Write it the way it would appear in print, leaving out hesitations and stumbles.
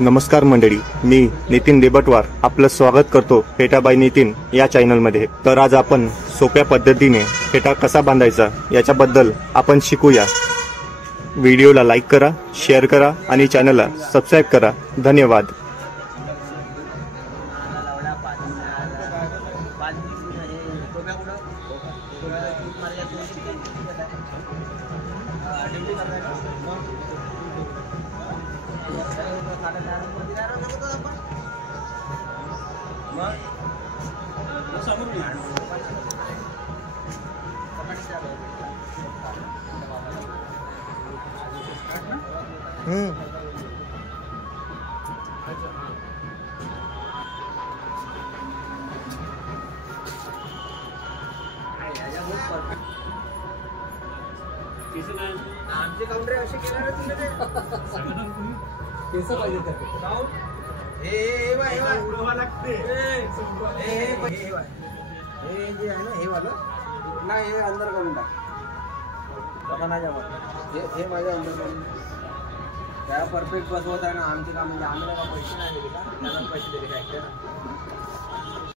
नमस्कार मंडळी, मी नितीन देबटवार आपलं स्वागत करतो फेटा बाय नितीन या चॅनलमध्ये। तर आज आपण सोप्या पद्धतीने फेटा कसा बांधायचा याच्याबद्दल आपण शिकूया। व्हिडिओला लाईक करा, शेअर करा आणि चॅनलला सबस्क्राइब करा। धन्यवाद। आमचे काउंटर असे केले तुम्ही ते केस पाहिजे ते काउंट हे उडवा लागते हे जे आहे ना हे वाला ना हे अंदर करून टाक बघा ना जमा हे माझ्या अंदर करून त्या परफेक्ट बसवत आहे ना आमचे काम म्हणजे आम्हाला पैसे नाही दिले का त्याला पैसे दिले काय